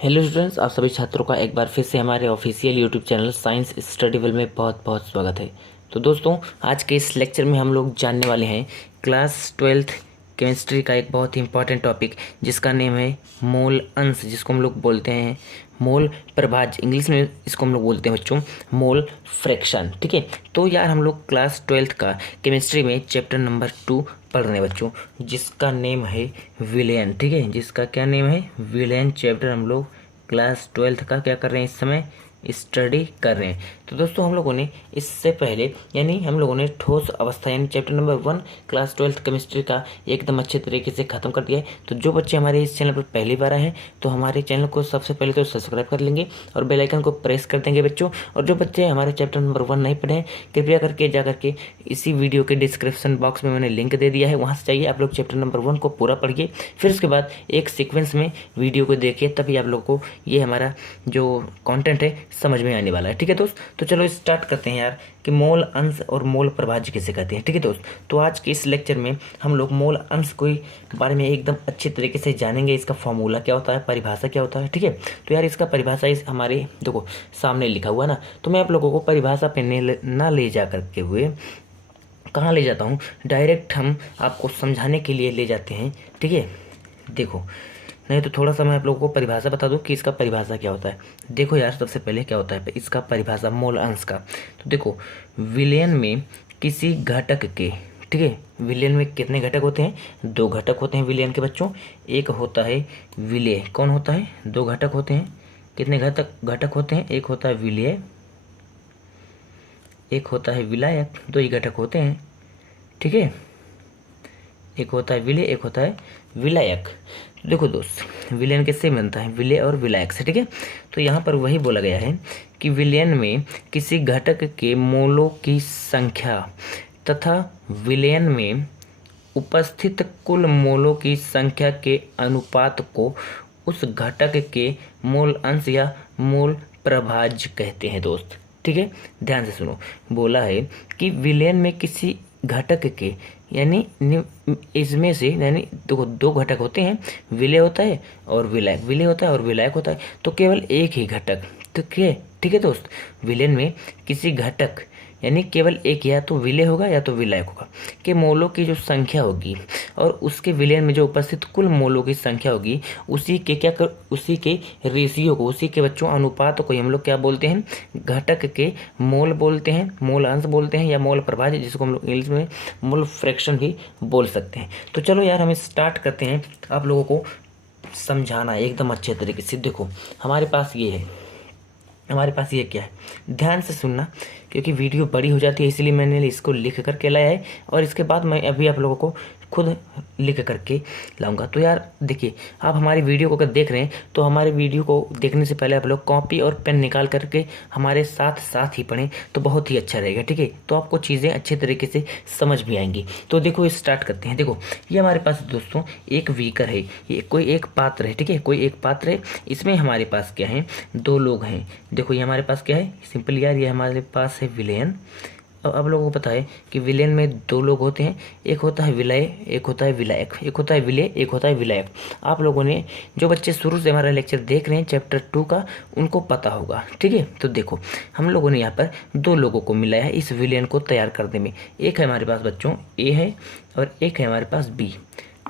Hello students, आप सभी छात्रों का एक बार फिर से हमारे ऑफिशियल यूट्यूब चैनल साइंस स्टडीबल में बहुत बहुत स्वागत है। तो दोस्तों, आज के इस लेक्चर में हम लोग जानने वाले हैं क्लास 12th केमिस्ट्री का एक बहुत ही इंपॉर्टेंट टॉपिक, जिसका नेम है मोल अंश, जिसको हम लोग बोलते हैं मोल प्रभाज्य। इंग्लिश में इसको हम लोग बोलते हैं बच्चों मोल फ्रैक्शन। ठीक है, तो यार हम लोग क्लास 12th का केमिस्ट्री में चैप्टर नंबर 2 पढ़ रहे हैं बच्चों, जिसका नेम है विलेन। ठीक है, जिसका क्या नेम है विलेन। चैप्टर हम लोग क्लास 12th का क्या कर रहे हैं, इस समय स्टडी कर रहे हैं। तो दोस्तों, हम लोगों ने इससे पहले यानी हम लोगों ने ठोस अवस्था यानी chapter number 1 class 12th chemistry का एकदम अच्छे तरीके से ख़त्म कर दिया है। तो जो बच्चे हमारे इस चैनल पर पहली बार आए हैं तो हमारे चैनल को सबसे पहले तो सब्सक्राइब कर लेंगे और बेल आइकन को प्रेस कर देंगे बच्चों। और जो बच्चे हमारे चैप्टर नंबर 1 नहीं पढ़े हैं, कृपया करके जा करके इसी वीडियो के डिस्क्रिप्शन बॉक्स में मैंने लिंक दे दिया है, वहाँ से जाइए, आप लोग चैप्टर नंबर 1 को पूरा पढ़िए। फिर उसके बाद एक सीक्वेंस में वीडियो को देखिए, तभी आप लोग को ये हमारा जो कंटेंट है समझ में आने वाला है। ठीक है दोस्त, तो चलो स्टार्ट करते हैं यार कि मोल अंश और मोल प्रभाज्य किसे कहते हैं। ठीक है दोस्त, तो आज के इस लेक्चर में हम लोग मोल अंश के बारे में एकदम अच्छे तरीके से जानेंगे। इसका फॉर्मूला क्या होता है, परिभाषा क्या होता है। ठीक है, तो यार इसका परिभाषा इस हमारे देखो सामने लिखा हुआ ना, तो मैं आप लोगों को परिभाषा पे ना ले जा करके हुए कहाँ ले जाता हूँ, डायरेक्ट हम आपको समझाने के लिए ले जाते हैं। ठीक है, देखो, नहीं तो थोड़ा सा मैं आप लोगों को परिभाषा बता दूं कि इसका परिभाषा क्या होता है। देखो यार, सबसे पहले क्या होता है इसका परिभाषा मोल अंश का। तो देखो, विलयन में किसी घटक के, ठीक है, विलयन में कितने घटक होते हैं, 2 घटक होते हैं विलयन के बच्चों। एक होता है विलेय, कौन होता है, 2 घटक होते हैं। कितने घटक होते हैं, एक होता है विलेय, एक होता है विलायक, 2 ही घटक होते हैं। ठीक है, एक होता है विलेय, एक होता है विलायक। देखो दोस्त, विलयन किससे बनता है, विलेय और विलायक से। ठीक है, तो यहाँ पर वही बोला गया है कि विलयन में किसी घटक के मोलों की संख्या तथा विलयन में उपस्थित कुल मोलों की संख्या के अनुपात को उस घटक के मोल अंश या मोल प्रभाज्य कहते हैं दोस्त। ठीक है, ध्यान से सुनो, बोला है कि विलयन में किसी घटक के यानी इसमें से यानी देखो 2 घटक होते हैं, विलेय होता है और विलायक, विलेय होता है और विलायक होता है, तो केवल एक ही घटक। तो क्या, ठीक है दोस्त, विलयन में किसी घटक यानी केवल एक, या तो विलेय होगा या तो विलायक होगा, के मोलों की जो संख्या होगी और उसके विलयन में जो उपस्थित कुल मोलों की संख्या होगी, उसी के उसी के रेशियो को, उसी के बच्चों अनुपात को हम लोग क्या बोलते हैं, घटक के मोल बोलते हैं, मोल अंश बोलते हैं या मोल प्रभाज्य, जिसको हम लोग इंग्लिश में मोल फ्रैक्शन भी बोल सकते हैं। तो चलो यार हम स्टार्ट करते हैं आप लोगों को समझाना एकदम अच्छे तरीके से। देखो हमारे पास ये है, हमारे पास ये क्या है, ध्यान से सुनना, क्योंकि वीडियो बड़ी हो जाती है, इसलिए मैंने इसको लिख करके लाया है और इसके बाद मैं अभी आप लोगों को खुद लिख करके लाऊंगा। तो यार देखिए, आप हमारी वीडियो को अगर देख रहे हैं तो हमारे वीडियो को देखने से पहले आप लोग कॉपी और पेन निकाल करके हमारे साथ साथ ही पढ़ें, तो बहुत ही अच्छा रहेगा। ठीक है, तो आपको चीज़ें अच्छे तरीके से समझ भी आएंगी। तो देखो स्टार्ट करते हैं। देखो ये हमारे पास दोस्तों एक बीकर है, ये कोई एक पात्र है। ठीक है, कोई एक पात्र है, इसमें हमारे पास क्या है, 2 लोग हैं। देखो ये हमारे पास क्या है, सिंपल यार, ये हमारे पास है विलयन। अब लोगों को पता है कि विलयन में 2 लोग होते हैं, एक होता है विलय, एक होता है विलायक, एक होता है विलेय, एक होता है विलायक। आप लोगों ने, जो बच्चे शुरू से हमारा लेक्चर देख रहे हैं चैप्टर 2 का, उनको पता होगा। ठीक है, तो देखो हम लोगों ने यहाँ पर 2 लोगों को मिलाया है इस विलयन को तैयार करने में। एक है हमारे पास बच्चों ए है और एक है हमारे पास बी।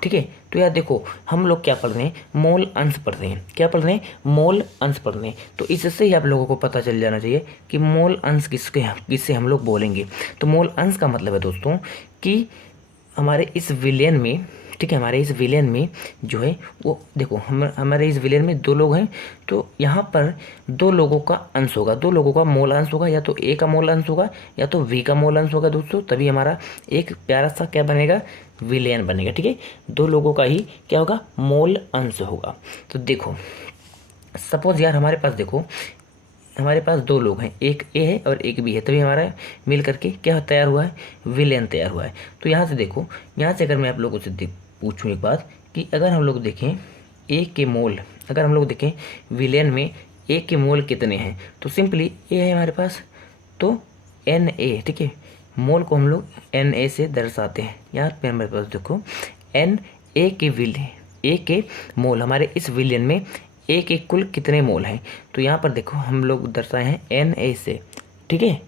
ठीक है, तो यार देखो हम लोग क्या पढ़ रहे हैं, मोल अंश पढ़ रहे हैं। क्या पढ़ रहे हैं, मोल अंश पढ़ रहे हैं। तो इससे ही आप लोगों को पता चल जाना चाहिए कि मोल अंश किससे हम लोग बोलेंगे। तो मोल अंश का मतलब है दोस्तों कि हमारे इस विलयन में, ठीक है, हमारे इस विलयन में जो है वो देखो हमारे इस विलयन में 2 लोग हैं, तो यहाँ पर 2 लोगों का अंश होगा, 2 लोगों का मोल अंश होगा, या तो ए का मोल अंश होगा या तो वी का मोल अंश होगा दोस्तों, तभी हमारा एक प्यारा सा क्या बनेगा, विलयन बनेगा। ठीक है, 2 लोगों का ही क्या होगा, मोल अंश होगा। तो देखो सपोज यार हमारे पास देखो, हमारे पास 2 लोग हैं, एक ए है और एक बी है, तभी हमारा मिल करके क्या तैयार हुआ है, विलयन तैयार हुआ है। तो यहाँ से देखो, यहाँ से अगर मैं आप लोगों से पूछूं एक बात कि अगर हम लोग देखें ए के मोल, अगर हम लोग देखें विलयन में ए के मोल कितने हैं, तो सिंपली ए है हमारे पास, तो एन ए। ठीक है, मोल को हम लोग एन ए से दर्शाते हैं। यहाँ पे हमारे पास देखो एन ए के मोल हमारे इस विलयन में ए के कुल कितने मोल हैं। तो यहाँ पर देखो हम लोग दर्शाए हैं Na से, ठीक है,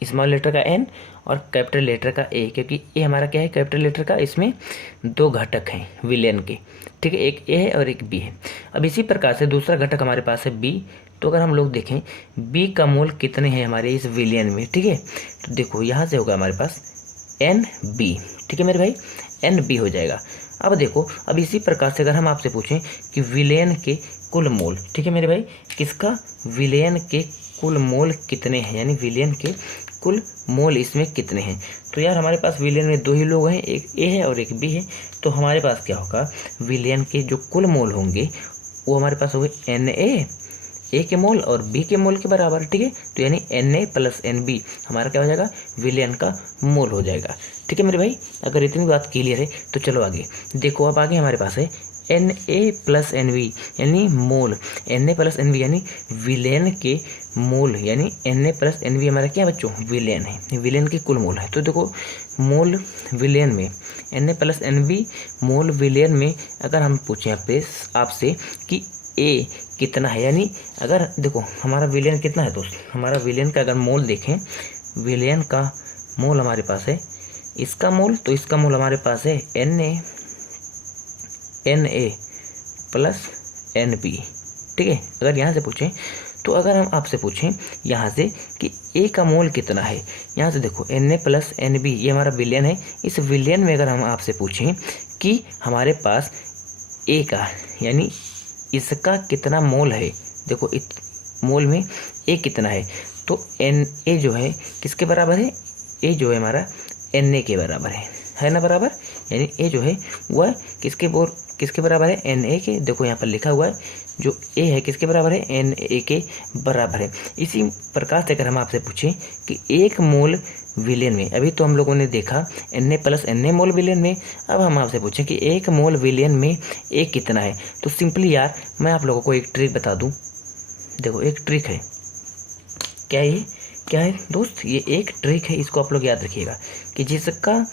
स्मॉल लेटर का n और कैपिटल लेटर का a, क्योंकि ए हमारा क्या है कैपिटल लेटर का, इसमें 2 घटक हैं विलेन के, ठीक है, एक a है और एक b है। अब इसी प्रकार से दूसरा घटक हमारे पास है b। तो अगर हम लोग देखें b का मोल कितने हैं हमारे इस विलेन में, ठीक है, तो देखो यहाँ से होगा हमारे पास NB, ठीक है मेरे भाई, NB हो जाएगा। अब देखो, अब इसी प्रकार से अगर हम आपसे पूछें कि विलेन के कुल मोल, ठीक है मेरे भाई, किसका, विलेन के कुल मोल कितने हैं, यानी विलेन के कुल मोल इसमें कितने हैं। तो यार हमारे पास विलेन में 2 ही लोग हैं, एक ए है और एक बी है। तो हमारे पास क्या होगा, विलेन के जो कुल मोल होंगे वो हमारे पास होंगे Na, ए के मोल और बी के मोल के बराबर, ठीक है। तो यानी Na प्लस NB हमारा क्या हो जाएगा, विलेन का मोल हो जाएगा, ठीक है मेरे भाई। अगर इतनी बात क्लियर है तो चलो आगे देखो। अब आगे हमारे पास है Na प्लस NB यानी मोल, Na प्लस NB यानी विलेन के मोल, यानी Na प्लस NB हमारा क्या बच्चों, विलेन है, विलेन के कुल मोल है। तो देखो मोल विलेन में Na प्लस NB मोल विलेन में अगर हम पूछें आपसे कि A कितना है, यानी अगर देखो हमारा विलेन कितना है दोस्त, हमारा विलेन का अगर मोल देखें, विलेन का मोल हमारे पास है, इसका मोल, तो इसका मोल हमारे पास है Na प्लस NB, ठीक है। अगर यहाँ से पूछें, तो अगर हम आपसे पूछें यहाँ से कि A का मोल कितना है, यहाँ से देखो Na प्लस NB ये हमारा विलेन है। इस विलेन में अगर हम आपसे पूछें कि हमारे पास A का यानी इसका कितना मोल है, देखो मोल में A कितना है, तो Na जो है किसके बराबर है, A जो है हमारा Na के बराबर है ना, बराबर, यानी A जो है वह किसके बराबर है, Na के। देखो यहाँ पर लिखा हुआ है जो A है किसके बराबर है, Na के बराबर है। इसी प्रकार से अगर हम आपसे पूछें कि एक मोल विलेन में, अभी तो हम लोगों ने देखा Na प्लस Na मोल विलेन में, अब हम आपसे पूछें कि एक मोल विलेन में A कितना है, तो सिंपली यार मैं आप लोगों को एक ट्रिक बता दूं। देखो एक ट्रिक है, क्या है दोस्त, ये एक ट्रिक है, इसको आप लोग याद रखिएगा कि जिसका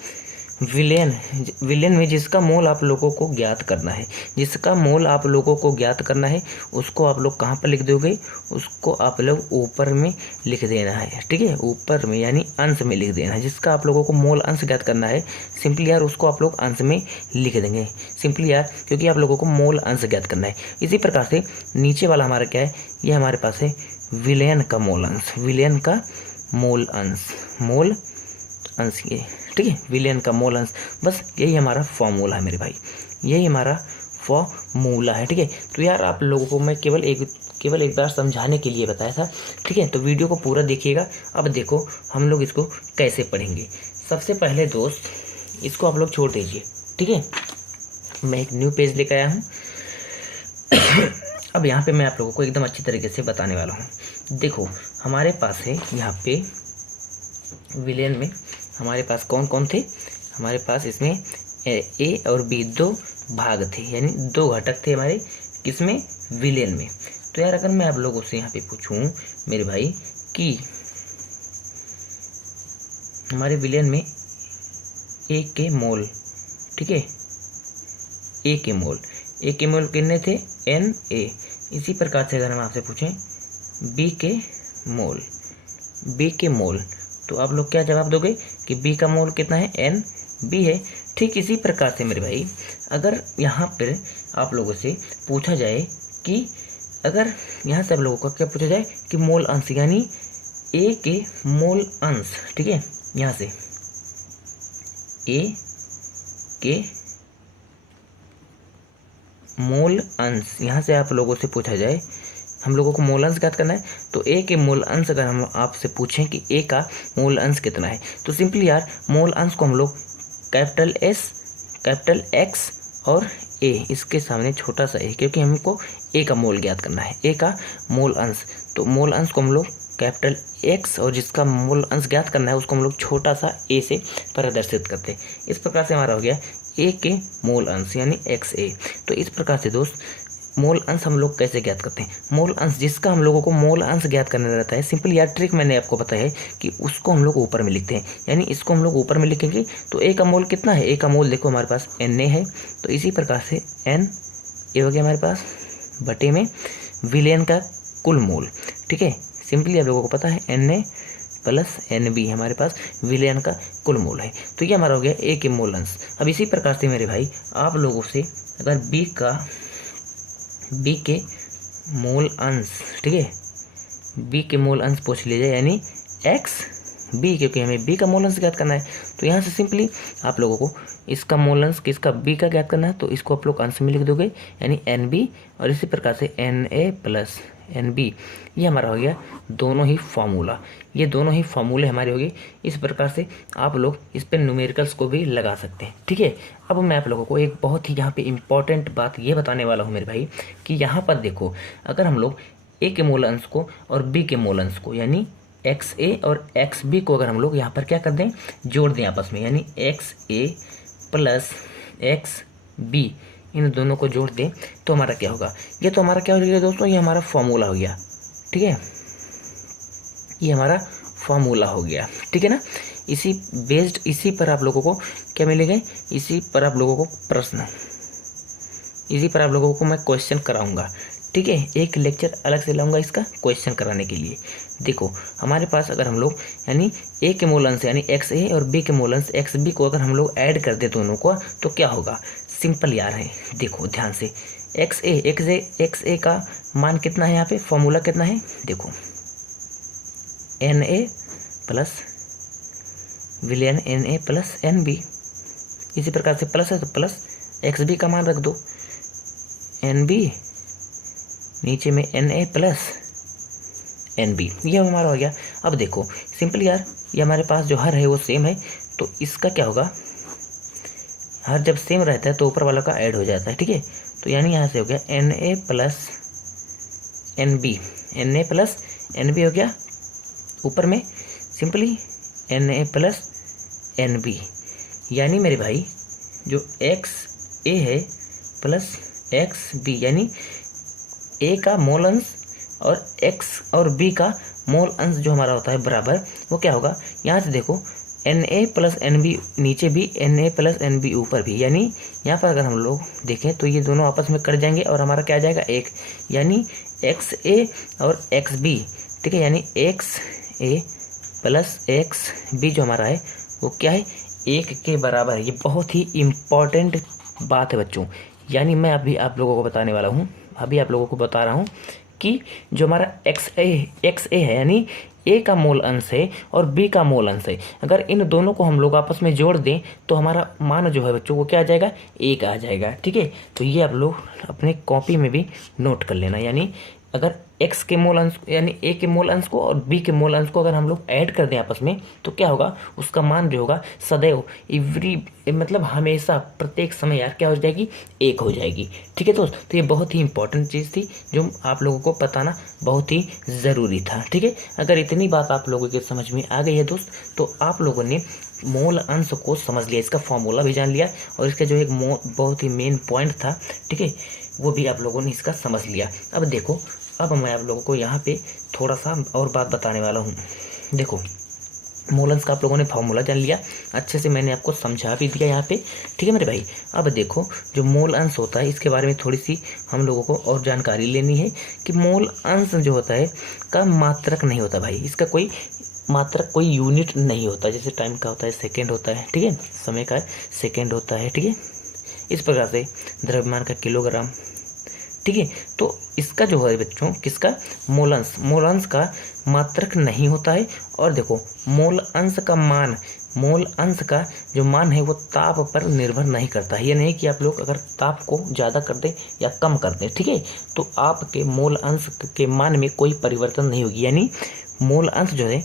विलेन में जिसका मोल आप लोगों को ज्ञात करना है, जिसका मोल आप लोगों को ज्ञात करना है, उसको आप लोग कहाँ पर लिख दोगे, उसको आप लोग ऊपर में लिख देना है, ठीक है, ऊपर में यानी अंश में लिख देना है। जिसका आप लोगों को मोल अंश ज्ञात करना है, सिंपली यार उसको आप लोग अंश में लिख देंगे, सिंपली यार, क्योंकि आप लोगों को मोल अंश ज्ञात करना है। इसी प्रकार से नीचे वाला हमारा क्या है, ये हमारे पास है विलेन का मोल अंश, विलेन का मोल अंश ये, ठीक है, विलेन का मोल अंश। बस यही हमारा फॉर्मूला है मेरे भाई, यही हमारा फॉर्मूला है, ठीक है। तो यार आप लोगों को मैं केवल एक बार समझाने के लिए बताया था, ठीक है। तो वीडियो को पूरा देखिएगा। अब देखो हम लोग इसको कैसे पढ़ेंगे। सबसे पहले दोस्त इसको आप लोग छोड़ दीजिए, ठीक है। मैं एक न्यू पेज लेकर आया हूँ। अब यहाँ पे मैं आप लोगों को एकदम अच्छी तरीके से बताने वाला हूँ। देखो हमारे पास है यहाँ पे विलेन में हमारे पास कौन कौन थे, हमारे पास इसमें A और B 2 भाग थे, यानी 2 घटक थे हमारे किसमें, विलेन में। तो यार अगर मैं आप लोगों से यहाँ पे पूछूं मेरे भाई कि हमारे विलेन में A के मोल, ठीक है, A के मोल कितने थे, Na। इसी प्रकार से अगर हम आपसे पूछें B के मोल, तो आप लोग क्या जवाब दोगे कि B का मोल कितना है, NB है। ठीक इसी प्रकार से मेरे भाई अगर यहाँ पर आप लोगों से पूछा जाए कि अगर यहाँ से आप लोगों को क्या पूछा जाए कि मोल अंश, यानी A के मोल अंश, ठीक है, यहाँ से A के मोल अंश, यहाँ से आप लोगों से पूछा जाए, हम लोगों को मोल अंश ज्ञात करना है। तो A के मोल अंश अगर हम आपसे पूछें कि A का मोल अंश कितना है, तो सिंपली यार मोल अंश को हम लोग कैपिटल S, कैपिटल X और A, इसके सामने छोटा सा a, क्योंकि हमको A का मोल ज्ञात करना है, A का मोल अंश। तो मोल अंश को हम लोग कैपिटल X और जिसका मोल अंश ज्ञात करना है उसको हम लोग छोटा सा a से प्रदर्शित करते हैं। इस प्रकार से हमारा हो गया a के मोल अंश यानी XA। तो इस प्रकार से दोस्त मोल अंश हम लोग कैसे ज्ञात करते हैं, मोल अंश जिसका हम लोगों को मोल अंश ज्ञात करना रहता है, सिंपल यार ट्रिक मैंने आपको बताया है कि उसको हम लोग ऊपर में लिखते हैं, यानी इसको हम लोग ऊपर में लिखेंगे। तो a का मोल कितना है, a का मोल देखो हमारे पास Na है, तो इसी प्रकार से Na हो गया हमारे पास बटे में विलेन का कुल मोल। ठीक है, सिंपली आप लोगों को पता है Na प्लस Nb हमारे पास विलेन का कुल मोल है। तो ये हमारा हो गया A के मोल अंश। अब इसी प्रकार से मेरे भाई आप लोगों से अगर B के मोल अंश, ठीक है, B के मोल अंश पूछ लीजिए, यानी XB, क्योंकि हमें B का मोल अंश ज्ञात करना है। तो यहाँ से सिंपली आप लोगों को इसका मोल अंश किसका, B का ज्ञात करना है, तो इसको आप लोग अंश में लिख दोगे यानी NB, और इसी प्रकार से Na प्लस NB, ये हमारा हो गया दोनों ही फार्मूला। ये दोनों ही फार्मूले हमारे हो गए। इस प्रकार से आप लोग इस पर न्यूमेरिकल्स को भी लगा सकते हैं। ठीक है, अब मैं आप लोगों को एक बहुत ही यहाँ पे इम्पॉर्टेंट बात ये बताने वाला हूँ मेरे भाई, कि यहाँ पर देखो, अगर हम लोग A के मोल अंश को और B के मोल अंश को यानी XA और XB को अगर हम लोग यहाँ पर क्या कर दें, जोड़ दें आपस में, यानी XA प्लस XB, इन दोनों को जोड़ दें तो हमारा क्या होगा, ये तो हमारा क्या हो गया दोस्तों, ये हमारा फॉर्मूला हो गया। ठीक है, ये हमारा फॉर्मूला हो गया। ठीक है ना, इसी पर आप लोगों को क्या मिलेगा, इसी पर आप लोगों को प्रश्न, इसी पर आप लोगों को मैं क्वेश्चन कराऊंगा। ठीक है, एक लेक्चर अलग से लाऊंगा इसका क्वेश्चन कराने के लिए। देखो हमारे पास अगर हम लोग यानी A के मोल अंश यानी XA और B के मोल अंश XB को अगर हम लोग ऐड कर दे दोनों को, तो क्या होगा, सिंपल यार है। देखो ध्यान से, XA का मान कितना है, यहाँ पे फॉर्मूला कितना है, देखो Na plus villain Na plus NB, इसी प्रकार से प्लस है तो प्लस XB का मान रख दो, NB नीचे में Na प्लस NB, ये हमारा हो गया। अब देखो सिंपल यार, ये हमारे पास जो हर है वो सेम है, तो इसका क्या होगा, हर जब सेम रहता है तो ऊपर वाला का ऐड हो जाता है। ठीक है, तो यानी यहाँ से हो गया Na plus NB, Na plus NB हो गया, ऊपर में सिंपली Na प्लस NB, यानी मेरे भाई जो XA है प्लस XB, यानी A का मोल अंश और X और B का मोल अंश जो हमारा होता है बराबर, वो क्या होगा, यहाँ से देखो Na प्लस NB नीचे भी, Na प्लस NB ऊपर भी, यानी यहाँ पर अगर हम लोग देखें तो ये दोनों आपस में कट जाएंगे और हमारा क्या आ जाएगा, एक, यानी XA और XB। ठीक है, यानी XA प्लस XB जो हमारा है वो क्या है, 1 के बराबर है। ये बहुत ही इम्पॉर्टेंट बात है बच्चों, यानी मैं अभी आप लोगों को बताने वाला हूँ, अभी आप लोगों को बता रहा हूँ कि जो हमारा XA है यानी A का मोल अंश है और B का मोल अंश है, अगर इन दोनों को हम लोग आपस में जोड़ दें तो हमारा मान जो है बच्चों वो क्या आ जाएगा, 1 आ जाएगा। ठीक है, तो ये आप लोग अपने कॉपी में भी नोट कर लेना, यानी अगर X के मोल अंश यानी A के मोल अंश को और B के मोल अंश को अगर हम लोग ऐड कर दें आपस में, तो क्या होगा, उसका मान जो होगा सदैव मतलब हमेशा प्रत्येक समय यार क्या हो जाएगी, 1 हो जाएगी। ठीक है दोस्त, तो ये बहुत ही इंपॉर्टेंट चीज़ थी जो आप लोगों को बताना बहुत ही ज़रूरी था। ठीक है, अगर इतनी बात आप लोगों के समझ में आ गई है दोस्त, तो आप लोगों ने मोल अंश को समझ लिया, इसका फॉर्मूला भी जान लिया और इसका जो एक बहुत ही मेन पॉइंट था, ठीक है, वो भी आप लोगों ने इसका समझ लिया। अब देखो, अब मैं आप लोगों को यहाँ पे थोड़ा सा और बात बताने वाला हूँ। देखो मोल अंश का आप लोगों ने फॉर्मूला जान लिया, अच्छे से मैंने आपको समझा भी दिया यहाँ पे। ठीक है मेरे भाई, अब देखो जो मोल अंश होता है इसके बारे में थोड़ी सी हम लोगों को और जानकारी लेनी है कि मोल अंश जो होता है का मात्रक नहीं होता भाई, इसका कोई मात्रक कोई यूनिट नहीं होता। जैसे टाइम का होता है सेकेंड होता है, ठीक है, समय का सेकेंड होता है, ठीक है, इस प्रकार से द्रव्यमान का किलोग्राम। ठीक है, तो इसका जो है बच्चों किसका, मोल अंश का मात्रक नहीं होता है। और देखो मोल अंश का जो मान है वो ताप पर निर्भर नहीं करता है। ये नहीं कि आप लोग अगर ताप को ज़्यादा कर दें या कम कर दें, ठीक है, तो आपके मोल अंश के मान में कोई परिवर्तन नहीं होगी। यानी मोल अंश जो है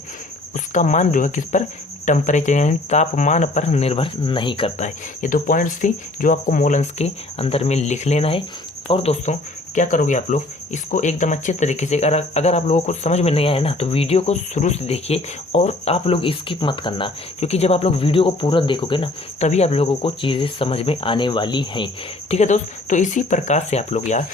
उसका मान जो है किस पर, टेम्परेचर यानी तापमान पर निर्भर नहीं करता है। ये 2 पॉइंट्स थी जो आपको मोल अंश के अंदर में लिख लेना है। और दोस्तों क्या करोगे आप लोग, इसको एकदम अच्छे तरीके से अगर आप लोगों को समझ में नहीं आया ना तो वीडियो को शुरू से देखिए और आप लोग स्किप मत करना, क्योंकि जब आप लोग वीडियो को पूरा देखोगे ना तभी आप लोगों को चीज़ें समझ में आने वाली हैं। ठीक है दोस्त, तो इसी प्रकार से आप लोग यार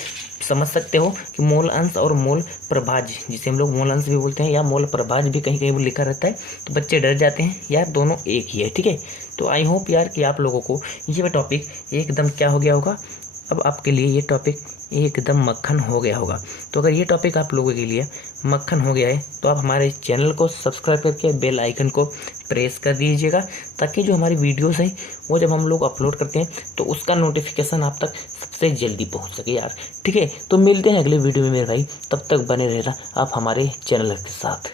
समझ सकते हो कि मोल अंश और मोल प्रभाज्य, जिसे हम लोग मोल अंश भी बोलते हैं या मोल प्रभाज्य भी कहीं कहीं लिखा रहता है, तो बच्चे डर जाते हैं यार, दोनों एक ही है। ठीक है, तो आई होप यार कि आप लोगों को ये टॉपिक एकदम क्या हो गया होगा, अब आपके लिए ये टॉपिक एकदम मक्खन हो गया होगा। तो अगर ये टॉपिक आप लोगों के लिए मक्खन हो गया है तो आप हमारे चैनल को सब्सक्राइब करके बेल आइकन को प्रेस कर दीजिएगा, ताकि जो हमारी वीडियोस हैं वो जब हम लोग अपलोड करते हैं तो उसका नोटिफिकेशन आप तक सबसे जल्दी पहुंच सके यार। ठीक है, तो मिलते हैं अगले वीडियो में मेरे भाई, तब तक बने रहना आप हमारे चैनल के साथ।